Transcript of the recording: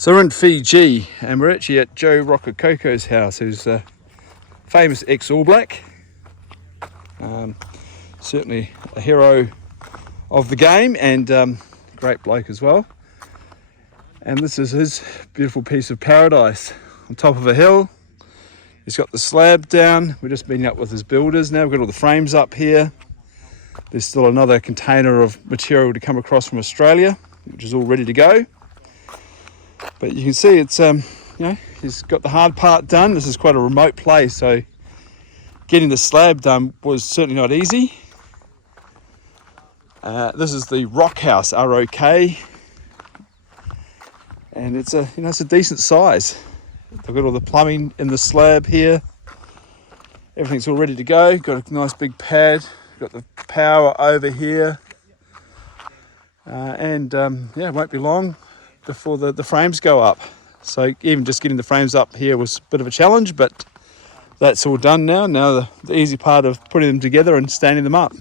So we're in Fiji and we're actually at Joe Rokocoko's house, who's a famous ex-All Black. Certainly a hero of the game and great bloke as well. And this is his beautiful piece of paradise on top of a hill. He's got the slab down. We're just meeting up with his builders now. We've got all the frames up here. There's still another container of material to come across from Australia, which is all ready to go. But you can see it's, he's got the hard part done. This is quite a remote place, so getting the slab done was certainly not easy. This is the ROK house, ROK, and it's a decent size. They've got all the plumbing in the slab here. Everything's all ready to go. Got a nice big pad. Got the power over here, it won't be long before the frames go up. So even just getting the frames up here was a bit of a challenge, but that's all done now. Now the easy part of putting them together and standing them up.